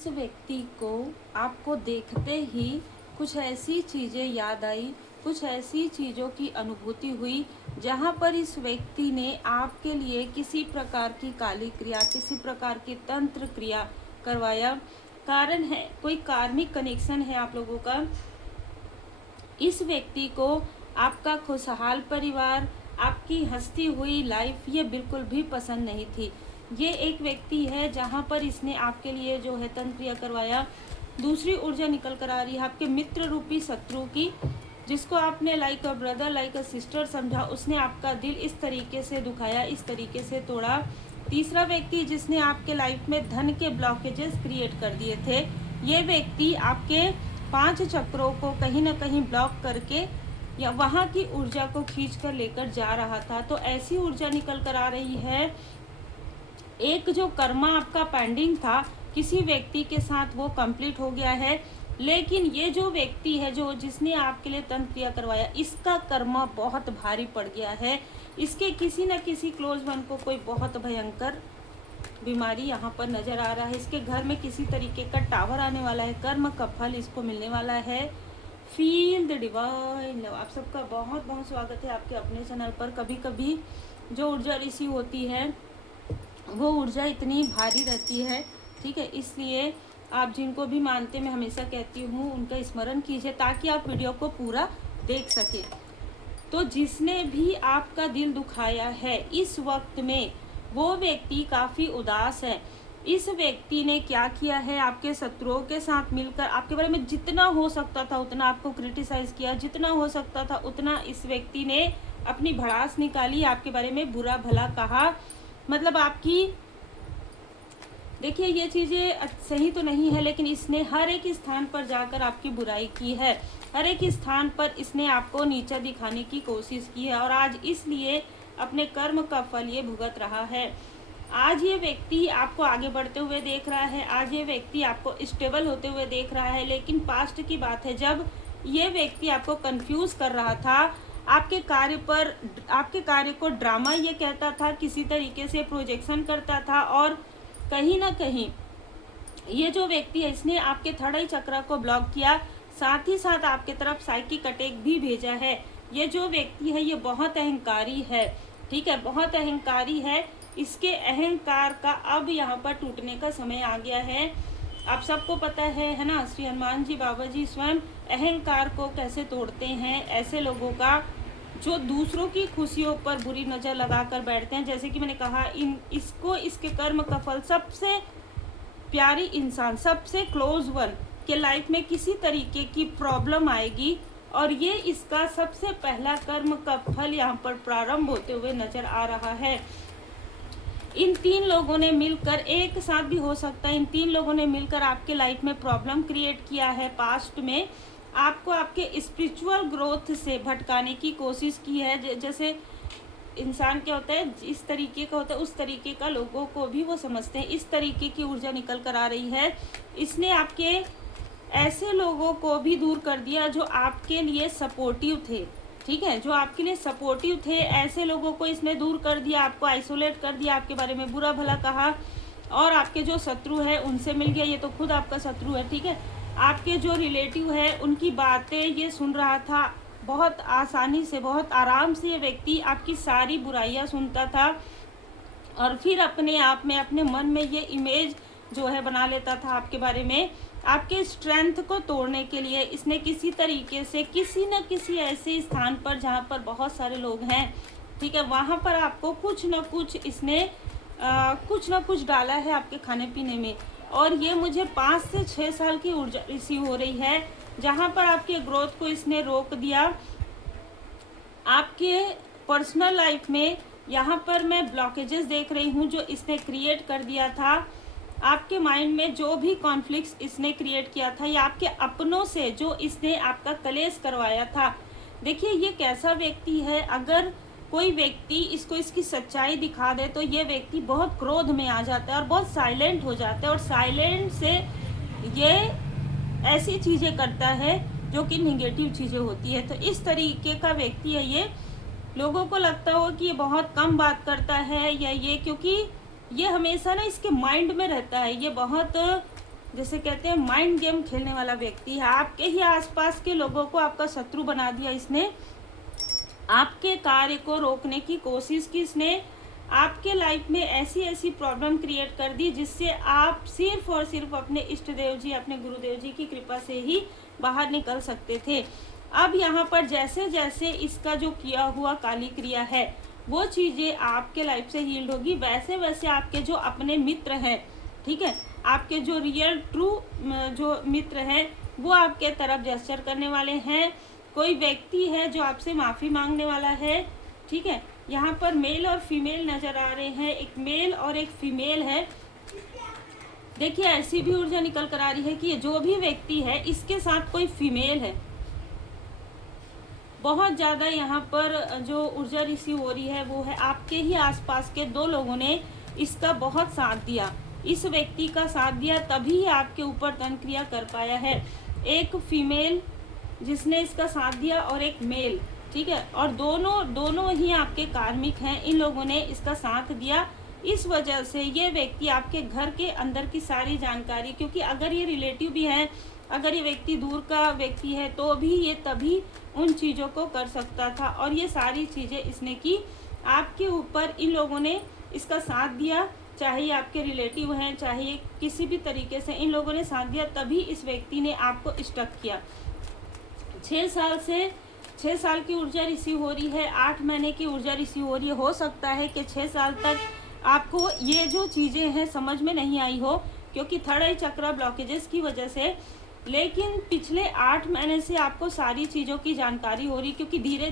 इस व्यक्ति को आपको देखते ही कुछ ऐसी चीज़ें याद आई, कुछ ऐसी चीज़ों की अनुभूति हुई जहाँ पर इस व्यक्ति ने आपके लिए किसी प्रकार की काली क्रिया, किसी प्रकार की तंत्र क्रिया करवाया। कारण है, कोई कार्मिक कनेक्शन है आप लोगों का। इस व्यक्ति को आपका खुशहाल परिवार, आपकी हंसती हुई लाइफ ये बिल्कुल भी पसंद नहीं थी। ये एक व्यक्ति है जहाँ पर इसने आपके लिए जो है तंत्र क्रिया करवाया। दूसरी ऊर्जा निकल कर आ रही है आपके मित्र रूपी शत्रु की, जिसको आपने like a brother, like a sister समझा। उसने आपका दिल इस तरीके से दुखाया, इस तरीके से तोड़ा। तीसरा व्यक्ति जिसने आपके लाइफ में धन के ब्लॉकेजेस क्रिएट कर दिए थे, ये व्यक्ति आपके 5 चक्रों को कहीं ना कहीं ब्लॉक करके या वहाँ की ऊर्जा को खींच कर लेकर जा रहा था। तो ऐसी ऊर्जा निकल कर आ रही है। एक जो कर्मा आपका पेंडिंग था किसी व्यक्ति के साथ, वो कंप्लीट हो गया है। लेकिन ये जो व्यक्ति है जो जिसने आपके लिए तंत्र क्रिया करवाया, इसका कर्मा बहुत भारी पड़ गया है। इसके किसी न किसी क्लोज वन को कोई बहुत भयंकर बीमारी यहाँ पर नजर आ रहा है। इसके घर में किसी तरीके का टावर आने वाला है, कर्म का फल इसको मिलने वाला है। Feel the divine love. आप सबका बहुत बहुत स्वागत है आपके अपने चैनल पर। कभी कभी जो ऊर्जा रिसीव होती है वो ऊर्जा इतनी भारी रहती है, ठीक है। इसलिए आप जिनको भी मानते, मैं हमेशा कहती हूँ उनका स्मरण कीजिए ताकि आप वीडियो को पूरा देख सके। तो जिसने भी आपका दिल दुखाया है इस वक्त में, वो व्यक्ति काफ़ी उदास है। इस व्यक्ति ने क्या किया है, आपके शत्रुओं के साथ मिलकर आपके बारे में जितना हो सकता था उतना आपको क्रिटिसाइज किया, जितना हो सकता था उतना इस व्यक्ति ने अपनी भड़ास निकाली, आपके बारे में बुरा भला कहा। मतलब आपकी, देखिए ये चीज़ें सही तो नहीं है, लेकिन इसने हर एक स्थान पर जाकर आपकी बुराई की है। हर एक स्थान पर इसने आपको नीचा दिखाने की कोशिश की है और आज इसलिए अपने कर्म का फल ये भुगत रहा है। आज ये व्यक्ति आपको आगे बढ़ते हुए देख रहा है, आज ये व्यक्ति आपको स्टेबल होते हुए देख रहा है। लेकिन पास्ट की बात है, जब ये व्यक्ति आपको कंफ्यूज कर रहा था, आपके कार्य को ड्रामा ये कहता था, किसी तरीके से प्रोजेक्शन करता था, और कहीं ना कहीं ये जो व्यक्ति है इसने आपके थर्ड आई चक्र को ब्लॉक किया, साथ ही साथ आपके तरफ साइकिक अटैक भी भेजा है। ये जो व्यक्ति है ये बहुत अहंकारी है, ठीक है, बहुत अहंकारी है। इसके अहंकार का अब यहाँ पर टूटने का समय आ गया है। आप सबको पता है ना, श्री हनुमान जी बाबा जी स्वयं अहंकार को कैसे तोड़ते हैं। ऐसे लोगों का जो दूसरों की खुशियों पर बुरी नज़र लगाकर बैठते हैं, जैसे कि मैंने कहा, इसके कर्म का फल सबसे प्यारी इंसान, सबसे क्लोज वन के लाइफ में किसी तरीके की प्रॉब्लम आएगी और ये इसका सबसे पहला कर्म का फल यहाँ पर प्रारंभ होते हुए नजर आ रहा है। इन 3 लोगों ने मिलकर, एक साथ भी हो सकता है, इन 3 लोगों ने मिलकर आपके लाइफ में प्रॉब्लम क्रिएट किया है। पास्ट में आपको आपके स्पिरिचुअल ग्रोथ से भटकाने की कोशिश की है। जैसे इंसान क्या होता है, इस तरीके का होता है, उस तरीके का लोगों को भी वो समझते हैं। इस तरीके की ऊर्जा निकल कर आ रही है। इसने आपके ऐसे लोगों को भी दूर कर दिया जो आपके लिए सपोर्टिव थे, ठीक है, जो आपके लिए सपोर्टिव थे। ऐसे लोगों को इसने दूर कर दिया, आपको आइसोलेट कर दिया, आपके बारे में बुरा भला कहा, और आपके जो शत्रु है उनसे मिल गया। ये तो खुद आपका शत्रु है, ठीक है। आपके जो रिलेटिव है उनकी बातें ये सुन रहा था, बहुत आसानी से, बहुत आराम से ये व्यक्ति आपकी सारी बुराइयां सुनता था और फिर अपने आप में, अपने मन में ये इमेज जो है बना लेता था आपके बारे में। आपके स्ट्रेंथ को तोड़ने के लिए इसने किसी तरीके से, किसी न किसी ऐसे स्थान पर जहाँ पर बहुत सारे लोग हैं, ठीक है, वहाँ पर आपको कुछ न कुछ इसने कुछ न कुछ डाला है आपके खाने पीने में। और ये मुझे 5 से 6 साल की ऊर्जा रिसीव हो रही है, जहाँ पर आपके ग्रोथ को इसने रोक दिया। आपके पर्सनल लाइफ में यहाँ पर मैं ब्लॉकेजेस देख रही हूँ जो इसने क्रिएट कर दिया था। आपके माइंड में जो भी कॉन्फ्लिक्ट्स इसने क्रिएट किया था, या आपके अपनों से जो इसने आपका कलेश करवाया था। देखिए ये कैसा व्यक्ति है, अगर कोई व्यक्ति इसको इसकी सच्चाई दिखा दे तो ये व्यक्ति बहुत क्रोध में आ जाता है और बहुत साइलेंट हो जाता है, और साइलेंट से ये ऐसी चीज़ें करता है जो कि निगेटिव चीज़ें होती है। तो इस तरीके का व्यक्ति है ये। लोगों को लगता हो कि ये बहुत कम बात करता है या ये, क्योंकि ये हमेशा ना इसके माइंड में रहता है, ये बहुत जैसे कहते हैं माइंड गेम खेलने वाला व्यक्ति है। आपके ही आसपास के लोगों को आपका शत्रु बना दिया इसने, आपके कार्य को रोकने की कोशिश की इसने, आपके लाइफ में ऐसी ऐसी प्रॉब्लम क्रिएट कर दी जिससे आप सिर्फ और सिर्फ अपने इष्ट देव जी, अपने गुरुदेव जी की कृपा से ही बाहर निकल सकते थे। अब यहाँ पर जैसे जैसे इसका जो किया हुआ काली क्रिया है वो चीज़ें आपके लाइफ से हील्ड होगी, वैसे वैसे आपके जो अपने मित्र हैं, ठीक है, आपके जो रियल ट्रू जो मित्र हैं वो आपके तरफ जेस्चर करने वाले हैं। कोई व्यक्ति है जो आपसे माफ़ी मांगने वाला है, ठीक है। यहाँ पर मेल और फीमेल नज़र आ रहे हैं, एक मेल और एक फीमेल है। देखिए ऐसी भी ऊर्जा निकल कर आ रही है कि ये जो भी व्यक्ति है इसके साथ कोई फीमेल है। बहुत ज़्यादा यहाँ पर जो ऊर्जा रिसीव हो रही है वो है आपके ही आसपास के दो लोगों ने इसका बहुत साथ दिया, इस व्यक्ति का साथ दिया, तभी आपके ऊपर तंत्र क्रिया कर पाया है। एक फीमेल जिसने इसका साथ दिया और एक मेल, ठीक है, और दोनों ही आपके कार्मिक हैं। इन लोगों ने इसका साथ दिया, इस वजह से ये व्यक्ति आपके घर के अंदर की सारी जानकारी, क्योंकि अगर ये रिलेटिव भी है, अगर ये व्यक्ति दूर का व्यक्ति है तो भी ये तभी उन चीज़ों को कर सकता था, और ये सारी चीज़ें इसने की आपके ऊपर। इन लोगों ने इसका साथ दिया, चाहे आपके रिलेटिव हैं चाहे किसी भी तरीके से इन लोगों ने साथ दिया, तभी इस व्यक्ति ने आपको स्टक किया। 6 साल की ऊर्जा रिसीव हो रही है, 8 महीने की ऊर्जा रिसीव हो रही है। हो सकता है कि 6 साल तक आपको ये जो चीज़ें हैं समझ में नहीं आई हो, क्योंकि थर्ड आई चक्र ब्लॉकेजेस की वजह से, लेकिन पिछले 8 महीने से आपको सारी चीज़ों की जानकारी हो रही, क्योंकि धीरे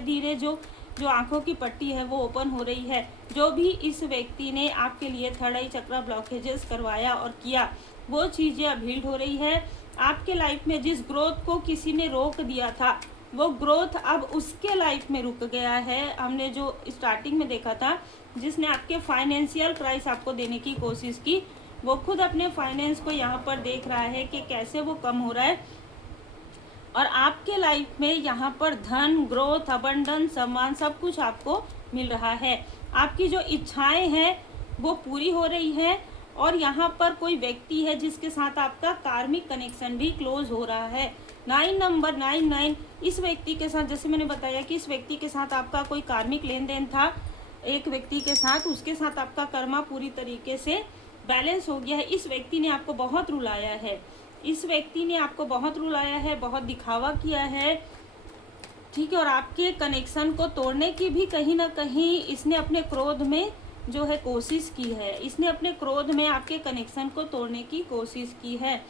धीरे जो आंखों की पट्टी है वो ओपन हो रही है। जो भी इस व्यक्ति ने आपके लिए थर्ड आई चक्र ब्लॉकेजेस करवाया और किया वो चीज़ें अब हील्ड हो रही है। आपके लाइफ में जिस ग्रोथ को किसी ने रोक दिया था वो ग्रोथ अब उसके लाइफ में रुक गया है। हमने जो स्टार्टिंग में देखा था, जिसने आपके फाइनेंशियल प्राइस आपको देने की कोशिश की, वो खुद अपने फाइनेंस को यहाँ पर देख रहा है कि कैसे वो कम हो रहा है, और आपके लाइफ में यहाँ पर धन, ग्रोथ, अबंडेंस, सम्मान सब कुछ आपको मिल रहा है। आपकी जो इच्छाएं हैं वो पूरी हो रही है, और यहाँ पर कोई व्यक्ति है जिसके साथ आपका कार्मिक कनेक्शन भी क्लोज हो रहा है। 9 नंबर 99, इस व्यक्ति के साथ, जैसे मैंने बताया कि इस व्यक्ति के साथ आपका कोई कार्मिक लेन देन था एक व्यक्ति के साथ, उसके साथ आपका कर्मा पूरी तरीके से बैलेंस हो गया है। इस व्यक्ति ने आपको बहुत रुलाया है, इस व्यक्ति ने आपको बहुत रुलाया है, बहुत दिखावा किया है, ठीक है, और आपके कनेक्शन को तोड़ने की भी कहीं ना कहीं इसने अपने क्रोध में जो है कोशिश की है। इसने अपने क्रोध में आपके कनेक्शन को तोड़ने की कोशिश की है।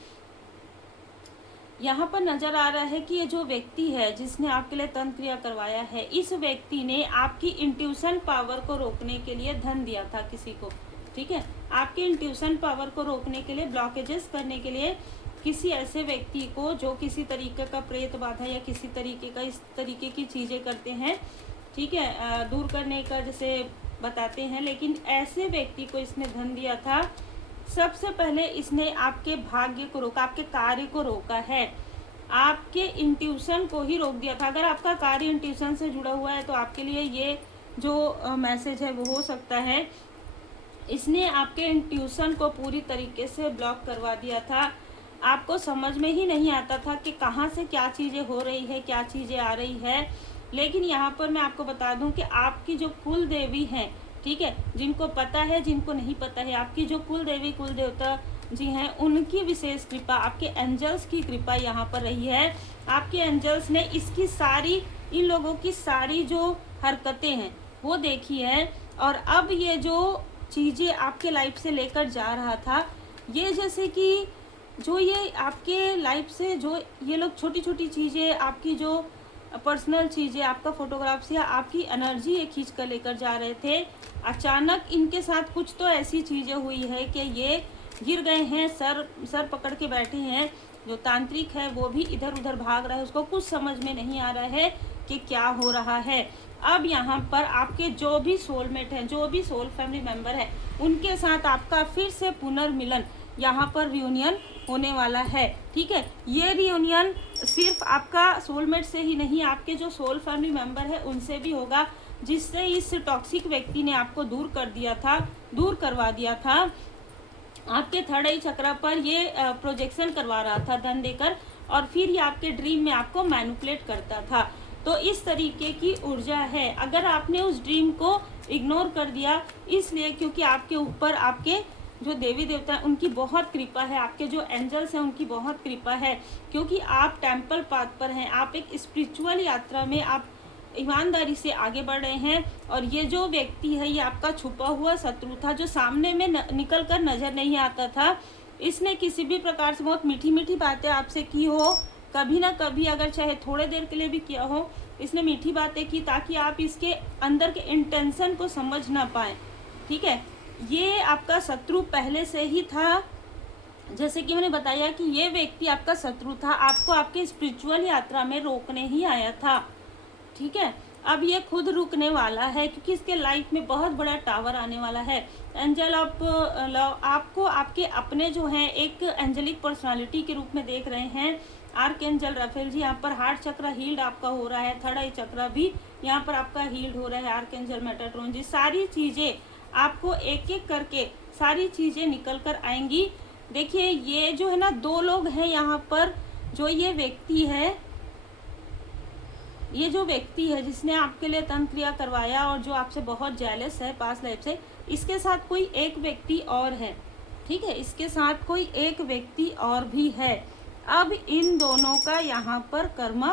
यहाँ पर नजर आ रहा है कि ये जो व्यक्ति है जिसने आपके लिए तंत्र क्रिया करवाया है, इस व्यक्ति ने आपकी इंट्यूशन पावर को रोकने के लिए धन दिया था किसी को, ठीक है, आपके इंट्यूशन पावर को रोकने के लिए, ब्लॉकेजेस करने के लिए किसी ऐसे व्यक्ति को जो किसी तरीके का प्रेत बाधा या किसी तरीके का इस तरीके की चीज़ें करते हैं, ठीक है, दूर करने का जैसे बताते हैं, लेकिन ऐसे व्यक्ति को इसने धन दिया था। सबसे पहले इसने आपके भाग्य को रोका, आपके कार्य को रोका है, आपके इंट्यूशन को ही रोक दिया था। अगर आपका कार्य इंट्यूशन से जुड़ा हुआ है तो आपके लिए ये जो मैसेज है वो हो सकता है। इसने आपके इंट्यूशन को पूरी तरीके से ब्लॉक करवा दिया था। आपको समझ में ही नहीं आता था कि कहाँ से क्या चीज़ें हो रही है, क्या चीज़ें आ रही है। लेकिन यहाँ पर मैं आपको बता दूं कि आपकी जो कुल देवी हैं, ठीक है, जिनको पता है जिनको नहीं पता है, आपकी जो कुल देवी कुल देवता जी हैं उनकी विशेष कृपा, आपके एंजल्स की कृपा यहाँ पर रही है। आपके एंजल्स ने इसकी सारी, इन लोगों की सारी जो हरकतें हैं वो देखी है, और अब ये जो चीज़ें आपके लाइफ से लेकर जा रहा था, ये जैसे कि जो ये आपके लाइफ से जो ये लोग छोटी छोटी चीज़ें, आपकी जो पर्सनल चीज़ें, आपका फोटोग्राफ्स या आपकी एनर्जी ये खींच कर लेकर जा रहे थे, अचानक इनके साथ कुछ तो ऐसी चीज़ें हुई है कि ये गिर गए हैं, सर पकड़ के बैठे हैं। जो तांत्रिक है वो भी इधर उधर भाग रहा है, उसको कुछ समझ में नहीं आ रहा है कि क्या हो रहा है। अब यहाँ पर आपके जो भी सोलमेट हैं, जो भी सोल फैमिली मेम्बर है, उनके साथ आपका फिर से पुनर्मिलन, यहाँ पर रियूनियन होने वाला है, ठीक है। ये रियूनियन सिर्फ आपका सोलमेट से ही नहीं, आपके जो सोल फैमिली मेम्बर है उनसे भी होगा, जिससे इस टॉक्सिक व्यक्ति ने आपको दूर कर दिया था, दूर करवा दिया था। आपके थर्ड आई चक्र पर ये प्रोजेक्शन करवा रहा था धन देकर, और फिर ये आपके ड्रीम में आपको मैनिपुलेट करता था। तो इस तरीके की ऊर्जा है। अगर आपने उस ड्रीम को इग्नोर कर दिया, इसलिए क्योंकि आपके ऊपर आपके जो देवी देवता हैं उनकी बहुत कृपा है, आपके जो एंजल्स हैं उनकी बहुत कृपा है, क्योंकि आप टेम्पल पाथ पर हैं, आप एक स्पिरिचुअल यात्रा में आप ईमानदारी से आगे बढ़ रहे हैं। और ये जो व्यक्ति है ये आपका छुपा हुआ शत्रु था, जो सामने में निकल कर नजर नहीं आता था। इसने किसी भी प्रकार से बहुत मीठी मीठी बातें आपसे की हो, कभी ना कभी, अगर चाहे थोड़े देर के लिए भी किया हो, इसने मीठी बातें की ताकि आप इसके अंदर के इंटेंशन को समझ ना पाए। ठीक है, ये आपका शत्रु पहले से ही था। जैसे कि मैंने बताया कि ये व्यक्ति आपका शत्रु था, आपको आपके स्पिरिचुअल यात्रा में रोकने ही आया था। ठीक है, अब ये खुद रुकने वाला है, क्योंकि इसके लाइफ में बहुत बड़ा टावर आने वाला है। एंजल ऑफ लव आपको आपके अपने जो हैं एक एंजेलिक पर्सनालिटी के रूप में देख रहे हैं। आर्क एंजल राफेल जी, यहाँ पर हार्ट चक्र हील्ड आपका हो रहा है, थर्ड आई चक्र भी यहाँ पर आपका हील्ड हो रहा है। आर्क एंजल मेटाट्रॉन जी, सारी चीज़ें आपको एक एक करके सारी चीज़ें निकल कर आएंगी। देखिए, ये जो है ना, दो लोग हैं यहाँ पर। जो ये व्यक्ति है, ये जो व्यक्ति है जिसने आपके लिए तंत्र क्रिया करवाया और जो आपसे बहुत जेलस है पास्ट लाइफ से, इसके साथ कोई एक व्यक्ति और है। ठीक है, इसके साथ कोई एक व्यक्ति और भी है। अब इन दोनों का यहाँ पर कर्म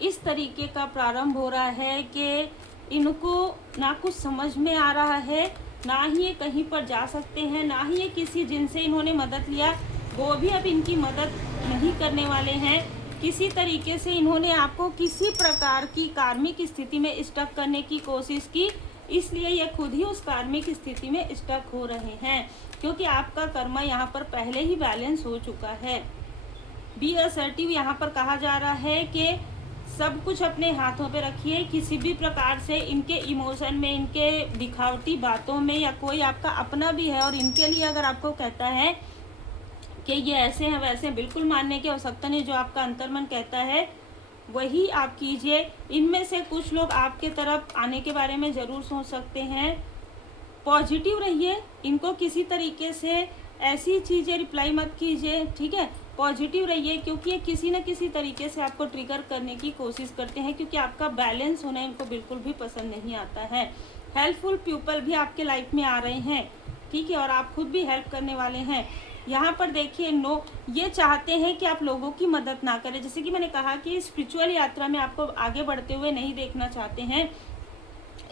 इस तरीके का प्रारंभ हो रहा है कि इनको ना कुछ समझ में आ रहा है, ना ही ये कहीं पर जा सकते हैं, ना ही ये किसी जिनसे इन्होंने मदद लिया वो भी अब इनकी मदद नहीं करने वाले हैं। किसी तरीके से इन्होंने आपको किसी प्रकार की कार्मिक स्थिति में स्टक करने की कोशिश की, इसलिए ये खुद ही उस कार्मिक स्थिति में स्टक हो रहे हैं, क्योंकि आपका कर्म यहाँ पर पहले ही बैलेंस हो चुका है। बी असर्टिव यहाँ पर कहा जा रहा है कि सब कुछ अपने हाथों पे रखिए। किसी भी प्रकार से इनके इमोशन में, इनके दिखावटी बातों में, या कोई आपका अपना भी है और इनके लिए अगर आपको कहता है कि ये ऐसे हैं वैसे हैं, बिल्कुल मानने की आवश्यकता नहीं। जो आपका अंतर्मन कहता है वही आप कीजिए। इनमें से कुछ लोग आपके तरफ आने के बारे में ज़रूर सोच सकते हैं। पॉजिटिव रहिए, इनको किसी तरीके से ऐसी चीज़ें रिप्लाई मत कीजिए। ठीक है, पॉजिटिव रहिए, क्योंकि ये किसी न किसी तरीके से आपको ट्रिगर करने की कोशिश करते हैं, क्योंकि आपका बैलेंस होना इनको बिल्कुल भी पसंद नहीं आता है। हेल्पफुल पीपल भी आपके लाइफ में आ रहे हैं। ठीक है, और आप खुद भी हेल्प करने वाले हैं। यहाँ पर देखिए, ये चाहते हैं कि आप लोगों की मदद ना करें। जैसे कि मैंने कहा कि स्पिरिचुअल यात्रा में आपको आगे बढ़ते हुए नहीं देखना चाहते हैं,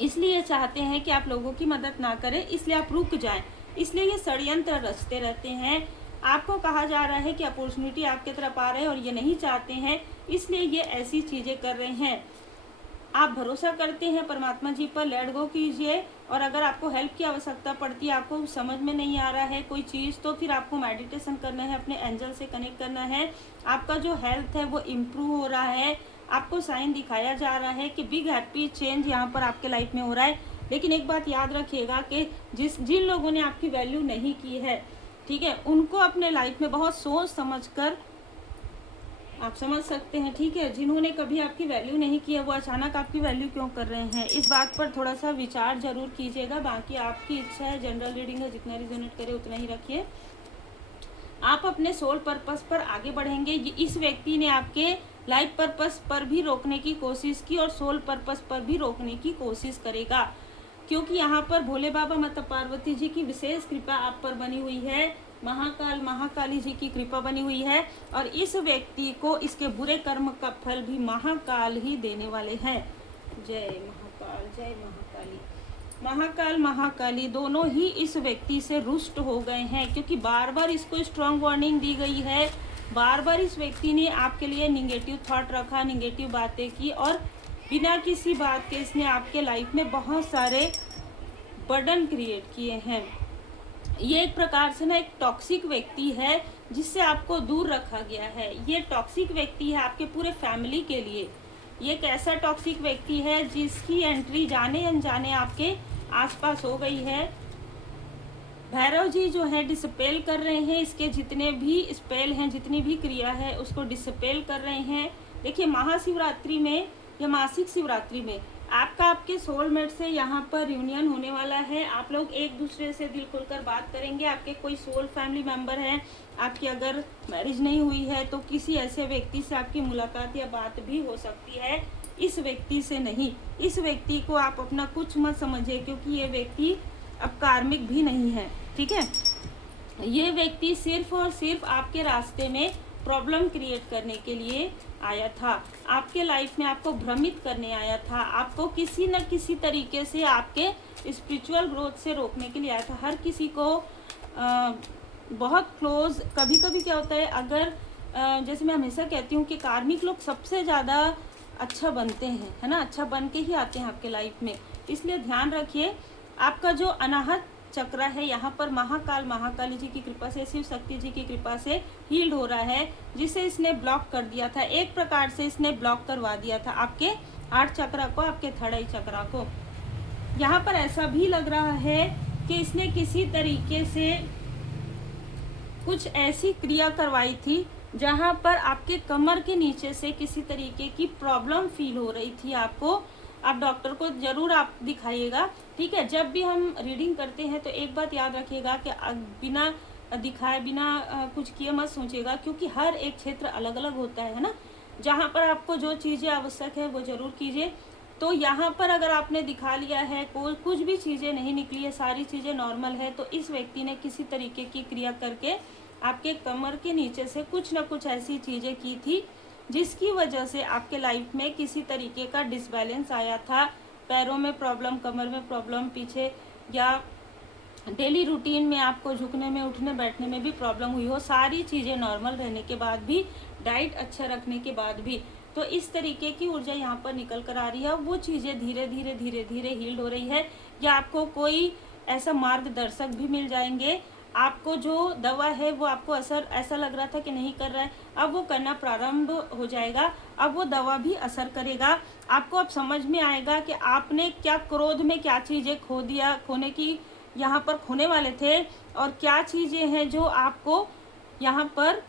इसलिए चाहते हैं कि आप लोगों की मदद ना करें, इसलिए आप रुक जाएं। इसलिए ये षड्यंत्र रचते रहते हैं। आपको कहा जा रहा है कि अपॉर्चुनिटी आपके तरफ आ रहे हैं और ये नहीं चाहते हैं, इसलिए ये ऐसी चीज़ें कर रहे हैं। आप भरोसा करते हैं परमात्मा जी पर, लेट गो कीजिए। और अगर आपको हेल्प की आवश्यकता पड़ती है, आपको समझ में नहीं आ रहा है कोई चीज़, तो फिर आपको मेडिटेशन करना है, अपने एंजल से कनेक्ट करना है। आपका जो हेल्थ है वो इम्प्रूव हो रहा है, आपको साइन दिखाया जा रहा है कि बिग हैप्पी चेंज यहाँ पर आपके लाइफ में हो रहा है। लेकिन एक बात याद रखिएगा कि जिन लोगों ने आपकी वैल्यू नहीं की है, ठीक है, उनको अपने लाइफ में बहुत सोच समझ कर आप समझ सकते हैं। ठीक है, जिन्होंने कभी आपकी वैल्यू नहीं की है वो अचानक आपकी वैल्यू क्यों कर रहे हैं, इस बात पर थोड़ा सा विचार जरूर कीजिएगा। बाकी आपकी इच्छा है, जनरल रीडिंग है, जितना रिजोनेट करे उतना ही रखिए। आप अपने सोल पर्पस पर आगे बढ़ेंगे। इस व्यक्ति ने आपके लाइफ पर्पस पर भी रोकने की कोशिश की और सोल पर्पस पर भी रोकने की कोशिश करेगा, क्योंकि यहाँ पर भोले बाबा माता पार्वती जी की विशेष कृपा आप पर बनी हुई है। महाकाली जी की कृपा बनी हुई है, और इस व्यक्ति को इसके बुरे कर्म का फल भी महाकाल ही देने वाले हैं। जय महाकाल, जय महाकाली। महाकाल महाकाली दोनों ही इस व्यक्ति से रुष्ट हो गए हैं, क्योंकि बार बार इसको स्ट्रांग वार्निंग दी गई है। बार बार इस व्यक्ति ने आपके लिए निगेटिव थॉट रखा, निगेटिव बातें की, और बिना किसी बात के इसने आपके लाइफ में बहुत सारे बर्डन क्रिएट किए हैं। ये एक प्रकार से ना एक टॉक्सिक व्यक्ति है जिससे आपको दूर रखा गया है। ये टॉक्सिक व्यक्ति है आपके पूरे फैमिली के लिए। ये एक ऐसा टॉक्सिक व्यक्ति है जिसकी एंट्री जाने अनजाने आपके आसपास हो गई है। भैरव जी जो है डिस्पेल कर रहे हैं, इसके जितने भी स्पेल हैं, जितनी भी क्रिया है उसको डिस्पेल कर रहे हैं। देखिए, महाशिवरात्रि में या मासिक शिवरात्रि में आपका आपके सोलमेट से यहाँ पर रियूनियन होने वाला है। आप लोग एक दूसरे से दिल खोलकर बात करेंगे। आपके कोई सोल फैमिली मेंबर हैं, आपकी अगर मैरिज नहीं हुई है तो किसी ऐसे व्यक्ति से आपकी मुलाकात या बात भी हो सकती है। इस व्यक्ति से नहीं, इस व्यक्ति को आप अपना कुछ मत समझिए, क्योंकि ये व्यक्ति अब कार्मिक भी नहीं है, ठीक है। ये व्यक्ति सिर्फ और सिर्फ आपके रास्ते में प्रॉब्लम क्रिएट करने के लिए आया था, आपके लाइफ में आपको भ्रमित करने आया था, आपको किसी न किसी तरीके से आपके स्पिरिचुअल ग्रोथ से रोकने के लिए आया था। हर किसी को बहुत क्लोज, कभी कभी क्या होता है, अगर जैसे मैं हमेशा कहती हूँ कि कार्मिक लोग सबसे ज़्यादा अच्छा बनते हैं, है ना, अच्छा बन के ही आते हैं आपके लाइफ में। इसलिए ध्यान रखिए, आपका जो अनाहत चक्र है यहाँ पर महाकाली जी की कृपा से, शिव शक्ति जी की कृपा से हील्ड हो रहा है, जिसे इसने ब्लॉक कर दिया था। एक प्रकार से इसने ब्लॉक करवा दिया था आपके 8 चक्र को, आपके 3rd चक्र को। यहाँ पर ऐसा भी लग रहा है कि इसने किसी तरीके से कुछ ऐसी क्रिया करवाई थी जहाँ पर आपके कमर के नीचे से किसी तरीके की प्रॉब्लम फील हो रही थी आपको। आप डॉक्टर को जरूर आप दिखाइएगा, ठीक है। जब भी हम रीडिंग करते हैं तो एक बात याद रखिएगा कि बिना दिखाए, बिना कुछ किए मत सोचिएगा, क्योंकि हर एक क्षेत्र अलग अलग होता है ना। जहाँ पर आपको जो चीज़ें आवश्यक है वो ज़रूर कीजिए। तो यहाँ पर अगर आपने दिखा लिया है, कोई कुछ भी चीज़ें नहीं निकली है, सारी चीज़ें नॉर्मल है, तो इस व्यक्ति ने किसी तरीके की क्रिया करके आपके कमर के नीचे से कुछ ना कुछ ऐसी चीज़ें की थी जिसकी वजह से आपके लाइफ में किसी तरीके का डिसबैलेंस आया था। पैरों में प्रॉब्लम, कमर में प्रॉब्लम, पीछे या डेली रूटीन में आपको झुकने में, उठने बैठने में भी प्रॉब्लम हुई हो, सारी चीज़ें नॉर्मल रहने के बाद भी, डाइट अच्छा रखने के बाद भी, तो इस तरीके की ऊर्जा यहाँ पर निकल कर आ रही है। वो चीज़ें धीरे धीरे हील्ड हो रही है, या आपको कोई ऐसा मार्गदर्शक भी मिल जाएंगे। आपको जो दवा है वो आपको असर ऐसा लग रहा था कि नहीं कर रहा है, अब वो करना प्रारंभ हो जाएगा। अब वो दवा भी असर करेगा। आपको अब समझ में आएगा कि आपने क्या क्रोध में क्या चीज़ें खो दिया, खोने की यहाँ पर खोने वाले थे, और क्या चीज़ें हैं जो आपको यहाँ पर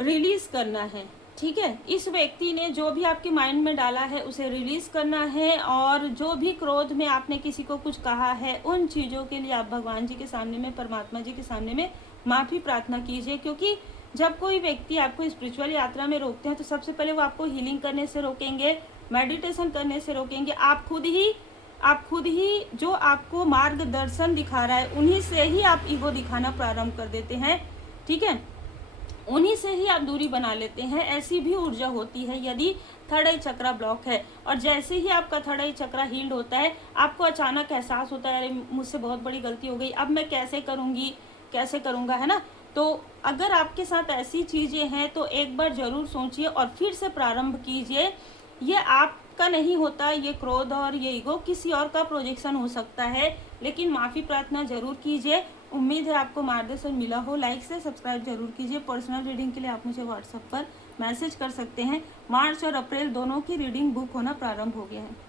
रिलीज करना है, ठीक है। इस व्यक्ति ने जो भी आपके माइंड में डाला है उसे रिलीज करना है, और जो भी क्रोध में आपने किसी को कुछ कहा है, उन चीज़ों के लिए आप भगवान जी के सामने में, परमात्मा जी के सामने में माफ़ी प्रार्थना कीजिए। क्योंकि जब कोई व्यक्ति आपको स्पिरिचुअल यात्रा में रोकते हैं तो सबसे पहले वो आपको हीलिंग करने से रोकेंगे, मेडिटेशन करने से रोकेंगे। आप खुद ही जो आपको मार्गदर्शन दिखा रहा है उन्हीं से ही आप ईगो दिखाना प्रारंभ कर देते हैं, ठीक है। उन्हीं से ही आप दूरी बना लेते हैं। ऐसी भी ऊर्जा होती है यदि 3rd चक्र ब्लॉक है। और जैसे ही आपका 3rd चक्र हील्ड होता है, आपको अचानक एहसास होता है, अरे मुझसे बहुत बड़ी गलती हो गई, अब मैं कैसे करूँगा, है ना। तो अगर आपके साथ ऐसी चीज़ें हैं तो एक बार ज़रूर सोचिए और फिर से प्रारंभ कीजिए। ये आपका नहीं होता, ये क्रोध और ये ईगो किसी और का प्रोजेक्शन हो सकता है, लेकिन माफ़ी प्रार्थना जरूर कीजिए। उम्मीद है आपको मार्गदर्शन मिला हो। लाइक से सब्सक्राइब जरूर कीजिए। पर्सनल रीडिंग के लिए आप मुझे व्हाट्सएप पर मैसेज कर सकते हैं। मार्च और अप्रैल दोनों की रीडिंग बुक होना प्रारंभ हो गया है।